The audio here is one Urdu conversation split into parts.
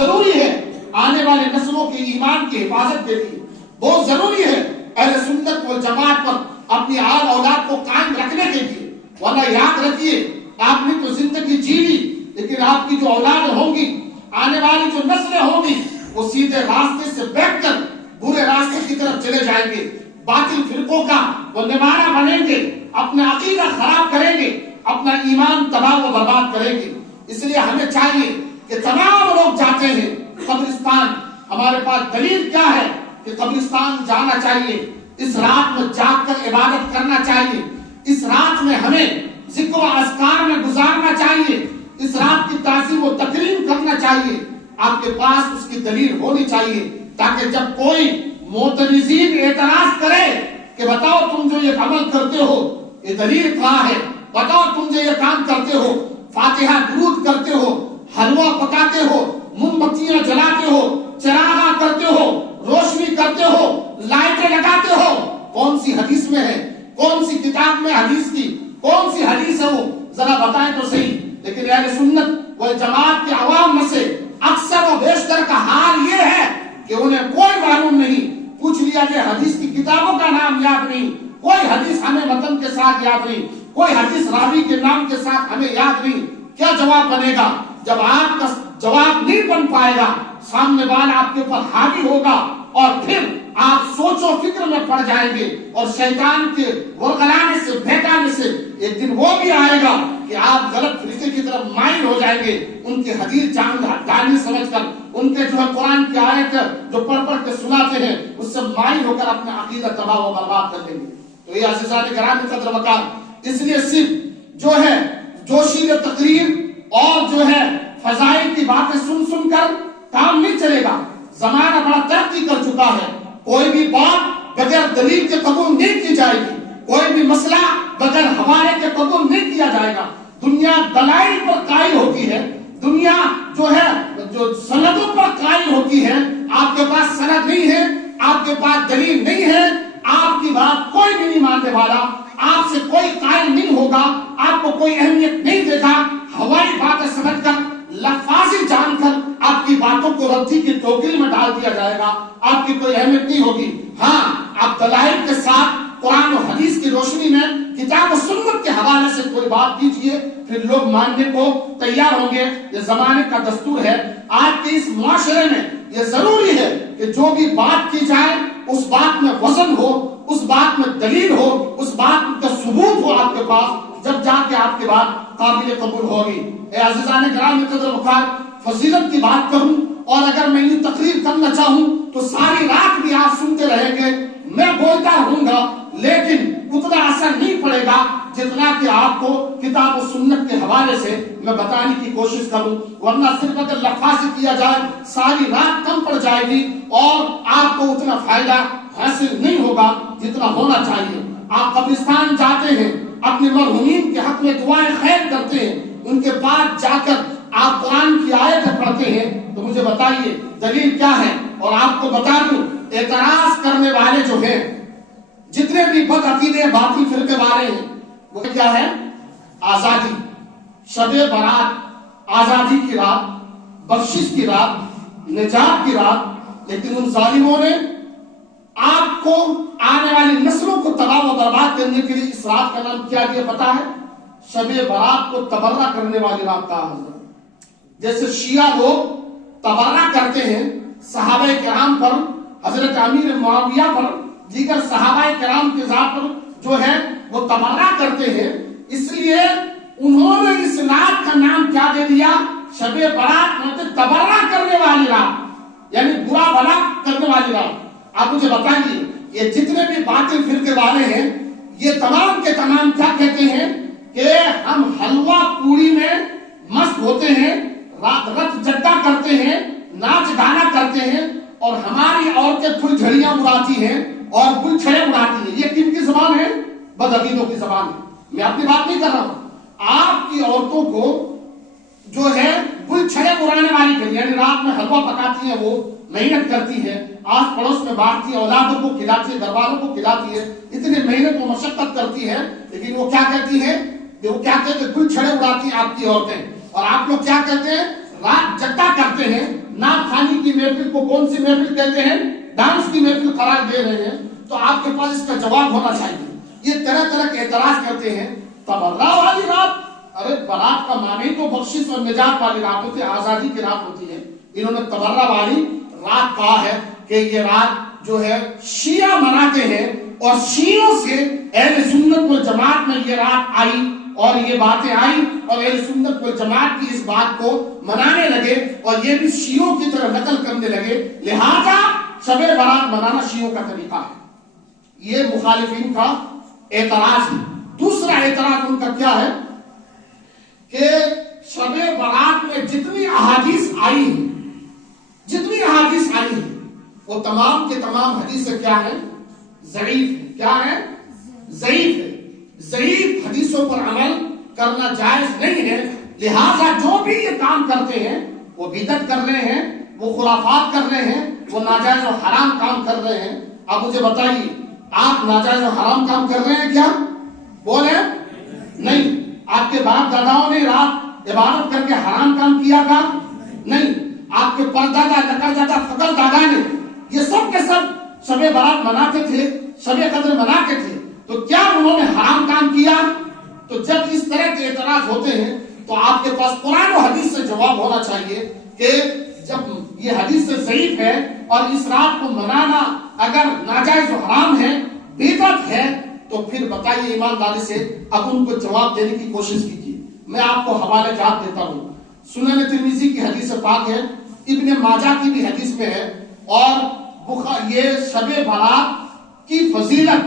ضروری ہے آنے والے نسلوں کے ایمان کی حفاظت کے لیے، بہت ضروری ہے اہل سنت والجماعت پر اپنی آل اولاد کو قائم رکھنے کے لیے۔ ورنہ یاد رکھیے آپ نے تو زندگی جی لی، لیکن آپ کی جو اولاد ہوں گی، آنے والی جو نسلیں ہوں گی، وہ سیدھے راستے سے بیٹھ کر برے راستے کی طرف چلے جائیں گے، باطل فرقوں کا وہ نمائندہ بنیں گے، اپنا عقیدہ خراب کریں گے، اپنا ایمان تباہ و برباد کریں گے۔ اس لیے ہمیں چاہیے کہ تمام لوگ جاتے ہیں قبرستان، ہمارے پاس دلیل کیا ہے کہ قبرستان جانا چاہیے، اس رات میں جاگ کر عبادت کرنا چاہیے، اس رات میں ہمیں ذکر و اذکار میں گزارنا چاہیے، اس رات کی تعظیم و تکریم کرنا چاہیے۔ آپ کے پاس اس کی دلیل ہونی چاہیے، تاکہ جب کوئی معترضین اعتراض کرے کہ بتاؤ تم جو یہ عمل کرتے ہو یہ دلیل کہاں ہے، بتاؤ تم جو یہ کام کرتے ہو، فاتحہ درود کرتے ہو، حلوہ پکاتے ہو، موم بتیاں جلاتے ہو، چراغاں کرتے ہو، روشنی کرتے ہو، لائٹیں لگاتے ہو، کون سی حدیث میں ہے، کون سی کتاب میں حدیث کی کون سی حدیث ہے وہ ذرا بتائیں تو صحیح۔ لیکن اہل سنت والجماعت کے عوام میں سے اکثر و بیشتر کا حال یہ ہے کہ انہیں کوئی معلوم نہیں، پوچھ لیا کہ حدیث کی کتابوں کا نام یاد نہیں، کوئی حدیث ہمیں متن کے ساتھ یاد نہیں، کوئی حدیث راوی کے نام کے ساتھ ہمیں یاد نہیں۔ کیا جواب بنے گا؟ جب آپ کا جواب نہیں بن پائے گا، سامنے والا آپ کے اوپر حاوی ہوگا اور پھر آپ سوچ و فکر میں پڑ جائیں گے، اور شیطان کے ورغلانے سے بہکانے سے ایک دن وہ بھی آئے گا کہ آپ غلط طریقے کی طرف مائل ہو جائیں گے، ان کی حدیث جانی سمجھ کر، ان کے جو ہے قرآن کی آیت جو پڑھ پڑھ کے سناتے ہیں اس سے مائل ہو کر اپنا عقیدہ تباہ و برباد کر دیں گے۔ تو یہ عزیزان کرام قدر وقار، اس لیے صرف جو ہے جوشیل تقریر اور جو ہے فضائل کی باتیں سن کر کام نہیں چلے گا۔ زمانہ بڑا ترقی کر چکا ہے، کوئی بھی بات بغیر دلیل کے قبول نہیں کی جائے گی، کوئی بھی مسئلہ بغیر حوالے کے قبول نہیں کیا جائے گا۔ دنیا دلائل پر قائل ہوتی ہے، دنیا جو ہے جو سندوں پر قائل ہوتی ہے۔ آپ کے پاس سند نہیں ہے، آپ کے پاس دلیل نہیں ہے، آپ کی بات کوئی بھی نہیں ماننے والا، آپ سے کوئی قائل نہیں ہوگا، آپ کو کوئی اہمیت نہیں دے گا۔ ہوائی باتیں سمجھ کر، لفاظی جان کر آپ کی باتوں کو ردی کی ٹوکری میں ڈال دیا جائے گا، آپ کی کوئی اہمیت نہیں ہوگی۔ ہاں، آپ دلائل کے ساتھ قرآن و حدیث کی روشنی میں کتاب و سنت کے حوالے سے کوئی بات کیجئے، پھر لوگ ماننے کو تیار ہوں گے۔ یہ زمانے کا دستور ہے۔ آج کے اس معاشرے میں یہ ضروری ہے کہ جو بھی بات کی جائے اس بات میں وزن ہو، اس بات میں دلیل ہو، اس بات کا ثبوت ہو آپ کے پاس، جب جا کے آپ کی بات قابل قبول ہوگی۔ اے عزیزان کرام قدر وقار، فضیلت کی بات کروں اور اگر میں یہ تقریر کرنا چاہوں تو ساری رات بھی آپ سنتے رہیں گے، میں بولتا رہوں گا، لیکن اتنا اثر نہیں پڑے گا جتنا کہ آپ کو کتاب و سنت کے حوالے سے میں بتانے کی کوشش کروں۔ ورنہ صرف اگر لفاظ کیا جائے ساری رات کم پڑ جائے گی اور آپ کو اتنا فائدہ حاصل نہیں ہوگا جتنا ہونا چاہیے۔ آپ قبرستان جاتے ہیں، اپنے مرحومین کے حق میں دعائیں خیر کرتے ہیں، ان کے پاس جا کر آپ قرآن کی آیت پڑھتے ہیں، تو مجھے بتائیے دلیل کیا ہے؟ اور آپ کو بتا دوں، اعتراض کرنے والے جو ہیں، جتنے بھی بد عقیدے باطل فرقے والے ہیں، وہ کیا ہے؟ آزادی، شب برات، آزادی کی رات، بخشش کی رات، نجات کی رات۔ لیکن ان ظالموں نے آپ کو، آنے والی نسلوں کو تباہ و برباد کرنے کے لیے اس رات کا نام کیا دیا پتا ہے؟ شب برات کو تبرہ کرنے والی رات کہا حضرت۔ جیسے شیعہ لوگ تبرہ کرتے ہیں صحابہ کرام پر، حضرت امیر معاویہ پر، دیگر صحابہ کرام کے ذات پر جو ہے وہ تبرہ کرتے ہیں، اس لیے انہوں نے اس رات کا نام کیا دے دیا؟ شب برات، مطلب تبرہ کرنے والی رات، یعنی برا بھلا کرنے والی رات۔ آپ مجھے بتائیے، یہ جتنے بھی باطل فرقے والے ہیں، یہ تمام کے تمام کیا کہتے ہیں کہ ہم حلوہ پوری میں مست ہوتے ہیں، رت جٹا کرتے ہیں، ناچ گانا کرتے ہیں، اور ہماری عورتیں پھل جھڑیاں اڑاتی ہیں اور گل چھڑے اڑاتی ہیں۔ یہ کن کی زبان ہے؟ بدعقیدوں کی زبان ہے۔ میں اپنی بات نہیں کر رہا ہوں، آپ کی عورتوں کو جو ہے گل چھڑے اڑانے والی کہتی، یعنی رات میں حلوہ پکاتی ہیں، وہ محنت کرتی ہے، آس پڑوس میں بانٹتی ہے، اولادوں کو کھلاتی ہے، گھر والوں کو کھلاتی ہے، اتنی محنت و مشقت کرتی ہے، لیکن وہ کیا کہتی ہے؟ وہ کیا کہتے ہیں؟ گل چھڑے اڑاتی ہیں آپ کی عورتیں۔ اور آپ لوگ کیا کہتے ہیں؟ رات جٹا کرتے ہیں، ناچ محفل کو کون سی محفل کہتے ہیں؟ ڈانس کی محفل قرار دے رہے ہیں، تو آپ کے پاس اس کا جواب ہونا چاہیے۔ یہ طرح طرح کے اعتراض کرتے ہیں، تبرہ والی رات، ارے برات کا معنی تو بخشش اور نجات والی رات ہوتی ہے، آزادی کی رات ہوتی ہے۔ انہوں نے تبرہ والی رات کہا ہے کہ یہ رات جو ہے شیعہ مناتے ہیں، اور شیعوں سے اہل سنت والجماعت میں یہ رات آئی اور یہ باتیں آئی، اور اہل سنت والجماعت بھی اس بات کو منانے لگے اور یہ بھی شیعوں کی طرح نقل کرنے لگے، لہذا شب برات منانا شیعوں کا طریقہ ہے۔ یہ مخالفین کا اعتراض ہے۔ دوسرا اعتراض ان کا کیا ہے کہ شب برات میں جتنی احادیث آئی ہیں، وہ تمام کے تمام حدیثیں کیا ہیں؟ ضعیف ہے۔ کیا ہے؟ ضعیف ہے۔ ضعیف حدیثوں پر عمل کرنا جائز نہیں ہے، لہذا جو بھی یہ کام کرتے ہیں وہ بدعت کر رہے ہیں، وہ خرافات کر رہے ہیں، وہ ناجائز و حرام کام کر رہے ہیں۔ آپ مجھے بتائیے، آپ ناجائز و حرام کام کر رہے ہیں کیا؟ بولے نہیں۔ آپ کے باپ داداؤں نے رات عبادت کر کے حرام کام کیا تھا؟ نہیں۔ آپ کے پردادا، لکڑ دادا، فقر دادا نے یہ سب کے سب شب برات مناتے تھے، شب قدر مناتے تھے، تو کیا انہوں نے حرام کام کیا؟ تو جب اس طرح کے اعتراض ہوتے ہیں تو آپ کے پاس قرآن و حدیث سے جواب ہونا چاہیے کہ جب یہ حدیث سے ضعیف ہے اور اس رات کو منانا اگر ناجائز و حرام ہے، بدعت ہے، تو پھر بتائیے ایمانداری سے، اب ان کو جواب دینے کی کوشش کیجیے۔ میں آپ کو حوالے جات دیتا ہوں۔ سنن ترمذی کی حدیث پاک ہے، ابن ماجہ کی بھی حدیث میں ہے، اور یہ شب برات کی فضیلت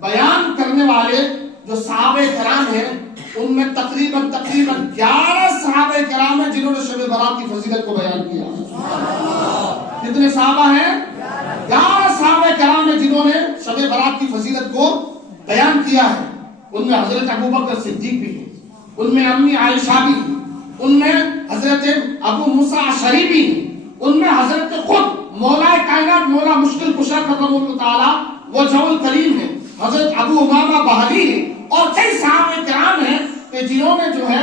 بیان کرنے والے جو صحابہ کرام ہیں، ان میں تقریباً 11 صحابہ کرام ہیں جنہوں نے شب برات کی فضیلت کو بیان کیا۔ کتنے صحابہ ہیں؟ 11 صحابہ کرام ہیں جنہوں نے شب برات کی فضیلت کو بیان کیا ہے۔ ان میں حضرت ابوبکر صدیق بھی ہیں، ان میں امی عائشہ بھی ہیں، ان میں حضرت ابو موسیٰ اشعری بھی ہیں، ان میں حضرت خود مولا کائنات مولا مشکل کشا کرم اللہ تعالیٰ وجہ الکریم ہے، حضرت ابو امامہ بہلی ہیں، اور کئی صحابہ کرام ہیں کہ جنہوں نے جو ہے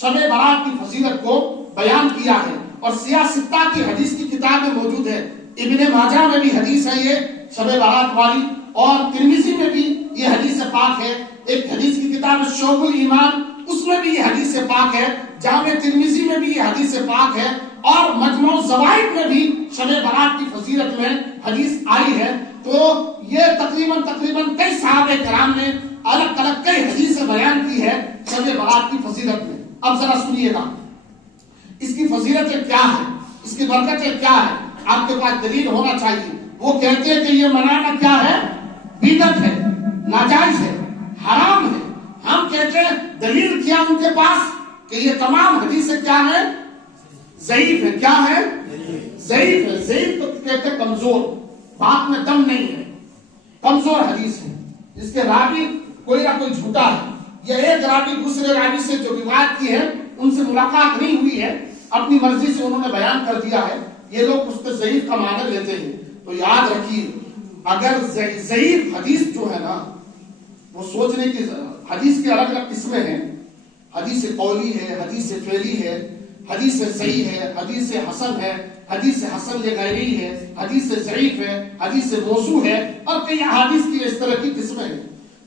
شب برات کی فضیلت کو بیان کیا ہے۔ اور سیاہ ستہ کی حدیث کی کتاب میں موجود ہے، ابن ماجہ میں بھی حدیث ہے یہ شب برات والی، اور ترمذی میں بھی یہ حدیث پاک ہے۔ ایک حدیث کی کتاب شعب الایمان، اس میں بھی یہ حدیث پاک ہے، جامع ترمذی میں بھی یہ حدیث پاک ہے، اور مجموع الزوائد میں بھی شب برات کی فضیلت میں حدیث آئی ہے۔ تو یہ تقریباً کئی صحابہ کرام نے الگ الگ کئی حدیثیں بیان کی ہے شب برات کی فضیلت میں۔ اب ذرا سنیے گا اس کی فضیلتیں کیا ہے، اس کی برکتیں کیا ہے، آپ کے پاس دلیل ہونا چاہیے۔ وہ کہتے ہیں کہ یہ منانا کیا ہے؟ بدعت ہے، ناجائز ہے، حرام ہے۔ ہم کہتے ہیں دلیل کیا ان کے پاس کہ یہ تمام حدیثیں کیا ہے؟ ضعیف ہے۔ کیا ہے؟ ضعیف ہے۔ ضعیف تو کہتے ہیں کمزور، بات میں دم نہیں ہے، کمزور حدیث ہے، جس کے راوی کوئی نہ کوئی جھوٹا ہے، یا ایک راوی دوسرے راوی سے جو روایت کی ہے ان سے ملاقات نہیں ہوئی ہے، اپنی مرضی سے انہوں نے بیان کر دیا ہے، یہ لوگ اس پہ ضعیف کا معنی لیتے ہیں۔ تو یاد رکھیے، اگر ضعیف حدیث جو ہے نا، وہ سوچنے کی حدیث کی الگ الگ قسمیں ہیں، حدیث قولی ہے، حدیث فعلی ہے، حدیث صحیح ہے، حدیث حسن ہے، حدیث حسن لغیری ہے، حدیث ضعیف ہے، حدیث موضوع ہے، اور کئی احادیث کی اس طرح کی قسمیں ہیں۔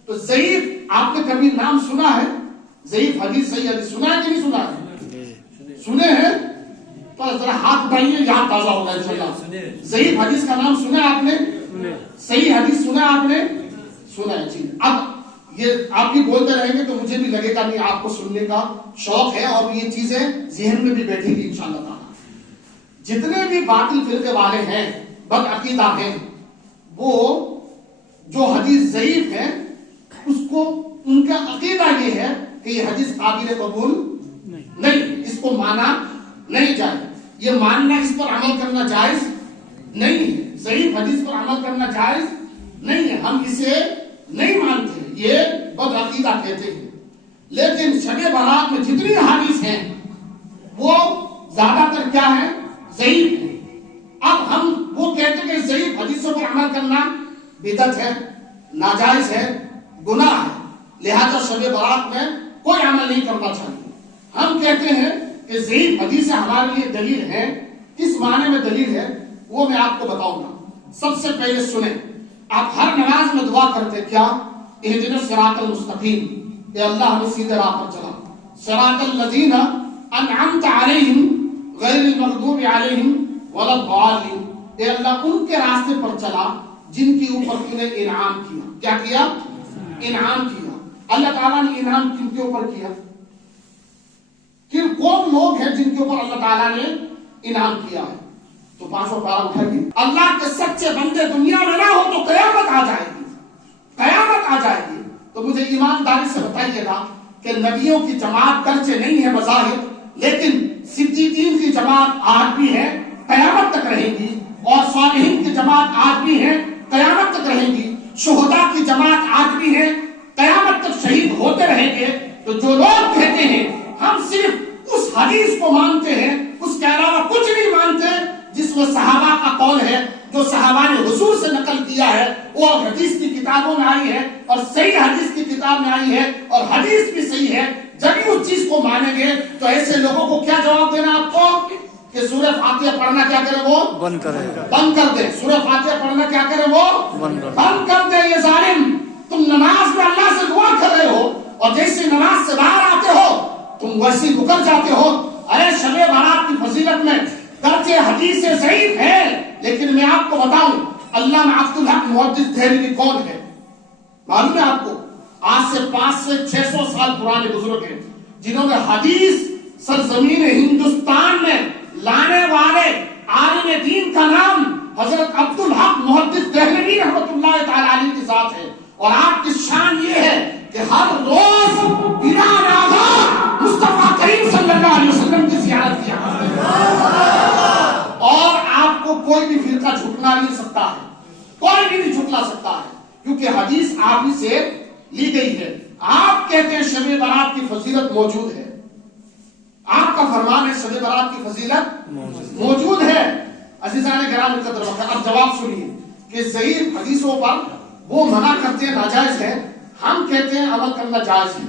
تو ضعیف آپ نے کبھی نام سنا ہے؟ ضعیف حدیث صحیح حدیث سنا ہے کہ نہیں سنا ہے؟ سنے ہیں؟ تو ذرا ہاتھ اٹھائیے، یاد تازہ ہوگا انشاءاللہ۔ ضعیف حدیث کا نام سنا ہے آپ نے؟ صحیح حدیث سنا ہے آپ نے؟ سنا ہے جی۔ اب یہ آپ بھی بولتے رہیں گے تو مجھے بھی لگے گا نہیں آپ کو سننے کا شوق ہے، اور یہ چیزیں ذہن میں بھی بیٹھیں گی انشاءاللہ تعالی۔ جتنے بھی باطل فرقے والے ہیں، بد عقیدہ ہیں، وہ جو حدیث ضعیف ہے اس کو ان کا عقیدہ یہ ہے کہ یہ حدیث قابل قبول نہیں، اس کو مانا نہیں جائے، یہ ماننا، اس پر عمل کرنا جائز نہیں ہے، ضعیف حدیث پر عمل کرنا جائز نہیں ہے، ہم اسے نہیں مانتے، یہ بد عقیدہ کہتے ہیں۔ لیکن شب برات میں جتنی حدیث ہیں وہ زیادہ تر کیا ہے؟ ضعیف ہے۔ اب ہم وہ کہتے ہیں کہ ضعیف حدیثوں پر عمل کرنا بدعت ہے، ناجائز ہے، گناہ ہے، لہذا شب برات میں کوئی عمل نہیں کرنا چاہیے۔ ہم کہتے ہیں کہ ضعیف حدیثیں ہمارے لیے دلیل ہے۔ کس معنی میں دلیل ہے؟ وہ میں آپ کو بتاؤں گا۔ سب سے پہلے سنیں، آپ ہر نماز میں دعا کرتے کیا؟ اہدنا الصراط المستقیم، اے اللہ ہمیں سیدھے راہ پر چلا، صراط الذین انعمت علیہم غیر المغضوب علیہم ولا الضالین، اے اللہ ان کے راستے پر چلا جن کے اوپر تو نے انعام کیا۔ کیا کیا؟ انعام کیا۔ اللہ تعالیٰ نے انعام کن کے اوپر کیا؟ کون لوگ ہیں جن کے اوپر اللہ تعالیٰ نے انعام کیا ہے؟ تو پانچوں پارہ اٹھائیے۔ اللہ کے سچے بندے دنیا میں نہ ہو تو قیامت آ جائے گی، قیامت آ جائے گی۔ تو مجھے ایمانداری سے بتائیے گا کہ نبیوں کی جماعت گرچہ نہیں ہے بظاہر، لیکن صدیقین کی جماعت آج بھی ہے، قیامت تک رہے گی، اور صالحین کی جماعت آج بھی ہے، قیامت تک رہے گی، شہداء کی جماعت آج بھی ہے، قیامت تک شہید ہوتے رہیں گے۔ تو جو لوگ کہتے ہیں ہم صرف اس حدیث کو مانتے ہیں، اس کے علاوہ کچھ نہیں مانتے، جس میں صحابہ کا قول ہے، جو صحابہ نے حضور سے نقل کیا ہے، وہ حدیث کی کتابوں میں آئی ہے، اور صحیح حدیث کی کتاب میں آئی ہے، اور حدیث بھی صحیح ہے، جب ہی اس چیز کو مانیں گے تو ایسے لوگوں کو کیا جواب دینا آپ کو کہ سورہ فاتحہ پڑھنا کیا کرے وہ بند کر دے، سورہ فاتحہ پڑھنا کیا کرے وہ بند کر دے۔ یہ ظالم، تم نماز میں اللہ سے دعا کر رہے ہو، اور جیسے نماز سے باہر آتے ہو تم ویسی رکر جاتے ہو۔ ارے شب برات کی فضیلت میں گرچہ حدیث سے ضعیف ہے، لیکن میں آپ کو بتاؤں علامہ عبدالحق محدث دہلوی کون ہے؟ معلوم ہے آپ کو؟ آج سے 500 سے 600 سال پرانے بزرگ ہیں، جنہوں نے حدیث سرزمین ہندوستان میں لانے والے عالم دین کا نام حضرت عبدالحق محدث دہلوی رحمۃ اللہ تعالی علیہ کی ذات ہے۔ اور آپ کی شان یہ ہے کہ ہر روز بنا ناغہ مصطفیٰ کریم صلی اللہ علیہ وسلم کی زیارت کیا کرتے ہیں، اور آپ کو کوئی بھی فرقہ جھٹلا نہیں سکتا ہے، کوئی بھی نہیں جھٹلا سکتا ہے، کیونکہ حدیث آپ ہی سے لی گئی ہے۔ آپ کہتے ہیں شب برات کی فضیلت موجود ہے، آپ کا فرمان ہے شب برات کی فضیلت موجود ہے۔ عزیزان گرامی قدر وقت، اب جواب سنیے کہ ضعیف حدیثوں پر وہ منع کرتے ہیں ناجائز ہے، ہم کہتے ہیں عمل کرنا جائز ہے۔